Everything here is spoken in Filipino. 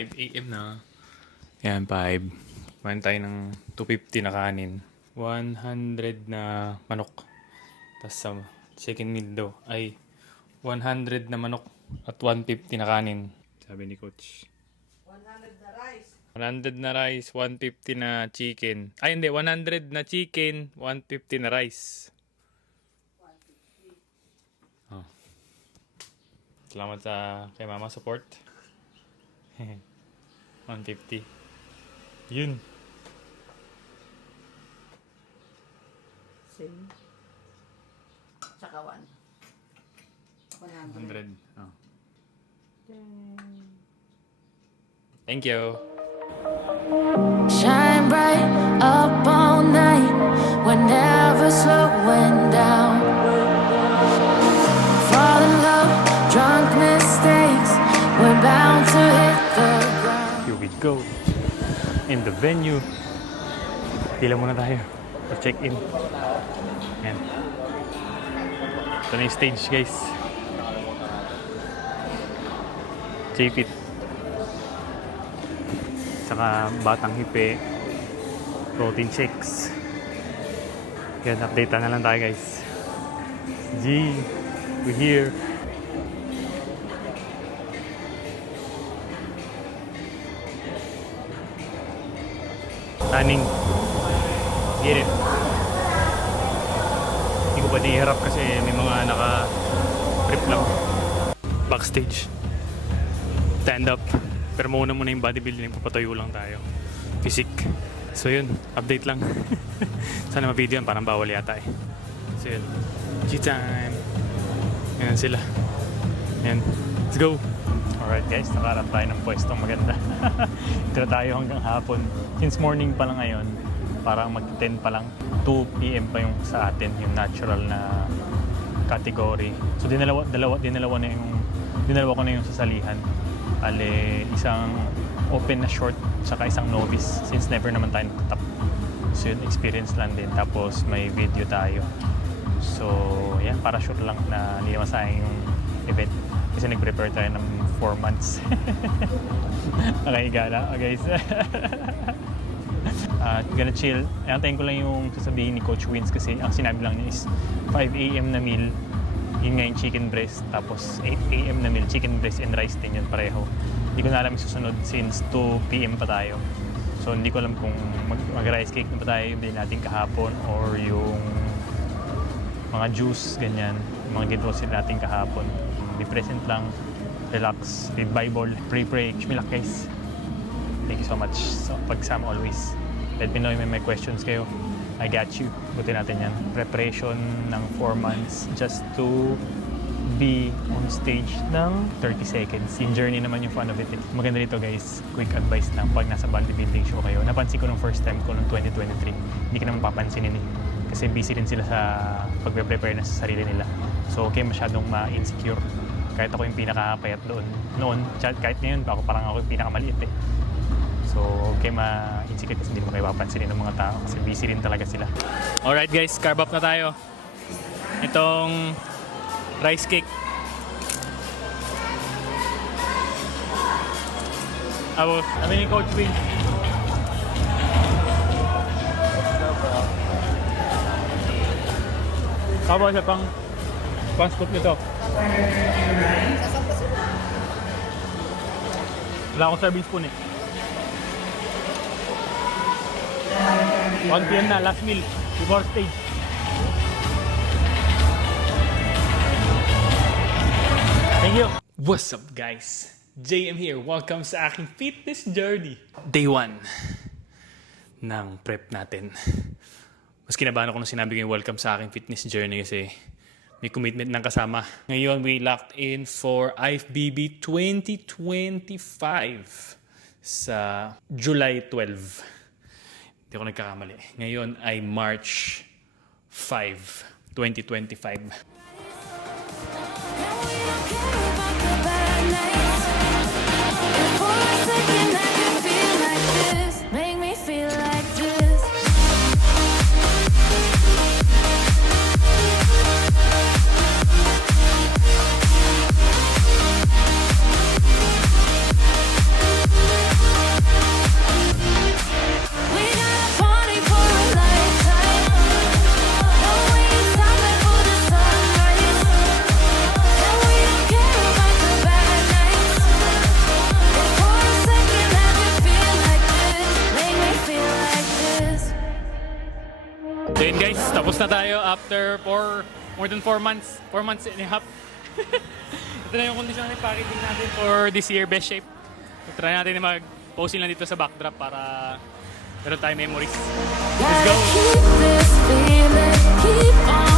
5 AM na. Yan, 5. Kumain tayo ng 250 na kanin. 100 na manok. Tapos sa second meal daw ay 100 na manok at 150 na kanin. Sabi ni Coach. 100 na rice. 100 na rice, 150 na chicken. Ay hindi, 100 na chicken, 150 na rice. 150. Oh. Salamat sa kay Mama support. 150. Yun. Same. Tsaka 1. 100. 100. Oh. Thank you. Shine bright up all night. We're never slowing down. Fall in love, drunk mistakes. We're bound to hit the ground. Here we go. In the venue. Pila muna tayo. Pa-check-in. Yan. Ito na yung stage, guys. J-Pit. Saka Batang Hipe. Protein shakes. Yan, update na lang tayo, guys. G, we here. Taning. Get it. Hindi ko pa diharap kasi may mga naka-trip lang. Backstage. Stand up. Pero muna yung bodybuilding. Papatayo lang tayo. Physique. So yun. Update lang. Sana ma-video yan. Parang bawal yata eh. So yun. G-time. Yan sila. Yan. Let's go. Alright guys. Nakaharap tayo ng pwestong maganda. Ito tayo hanggang hapon. Since morning pa lang ngayon. Parang mag-10 pa lang. 2 PM pa yung sa atin. Yung natural na category. So dinalawa ko na yung sasalihan. Ale, isang open na short saka isang novice since never naman tayo nagtatap. So yun, experience lang din. Tapos may video tayo. So yan, para short lang na hindi naman sayang yung event. Kasi nag-prepare tayo ng 4 months. Nakahiga na guys. Gonna chill. Antayin ko lang yung sasabihin ni Coach Wins kasi ang sinabi lang niya is 5 AM na meal. Yun nga yung chicken breast, tapos 8 AM na meal, chicken breast and rice din yun pareho. Hindi ko na alam yung susunod since 2 PM pa tayo. So hindi ko alam kung mag-rice cake na ba tayo yung natin kahapon or yung mga juice, ganyan. Yung mga ginrosin natin kahapon. Be present lang, relax, read Bible, pray, Shmilak guys. Thank you so much. So pagsama always. Let me know if may questions kayo. I got you. Buti natin yan. Preparation ng 4 months just to be on stage ng 30 seconds. Yung journey naman yung fun of it. Maganda dito guys, quick advice lang pag nasa bodybuilding show kayo. Napansin ko nung first time ko nung 2023. Hindi ko naman papansinin eh. Kasi busy din sila sa pagpe-prepare na sa sarili nila. So okay masyadong ma-insecure. Kahit ako yung pinakapayat doon. Noon, kahit ngayon, parang ako yung pinakamaliit eh. So, okay ma-insecure kasi hindi mo kayo papansinin ng mga tao kasi busy rin talaga sila. Alright guys, carb up na tayo. Itong rice cake. Sabi ni Coach Win. Kabo siya pang scoop nito. Wala akong serving spoon eh. 1 PM na, last meal, before stage. Thank you! What's up guys? JM here, welcome sa aking fitness journey. Day 1 ng prep natin. Mas kinabahan ako nung sinabi ko yung welcome sa aking fitness journey kasi may commitment ng kasama. Ngayon, we locked in for IFBB 2025 sa July 12. Hindi ako nagkakamali. Ngayon ay March 5, 2025. na tayo after more than 4 months. 4 months and a half. Ito na yung condition ng packaging natin for this year, best shape. Try natin na mag-posing lang dito sa backdrop para meron tayong memories. Let's Gotta go! keep this feeling, keep on